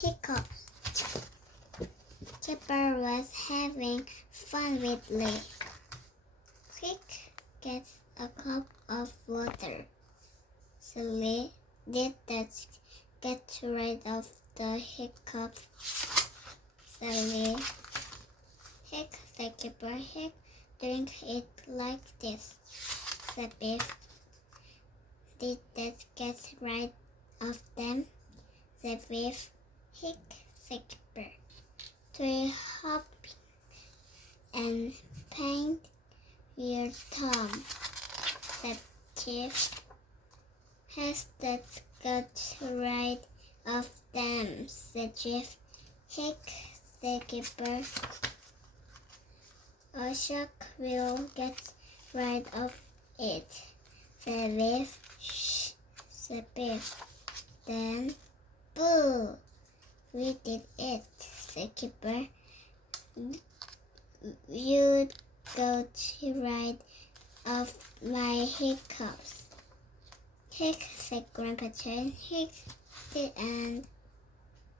Hiccups. Chipper was having fun with Lee. Hick gets a cup of water. So Lee did that get rid of the hiccups. So Lee, Hick, the Chipper, Hick, drink it like this. The beef did that get rid of them. The beef, Hick, the Chipper. Three hop and paint your thumb. The chief has that got rid of them. The chief, Hick, the keeper. A shark will get rid of it. The beef, shh, the beef. Then, boo! We did it. The keeper, you got rid of my hiccups. Hick, said Grandpa Chen. Hick, the end.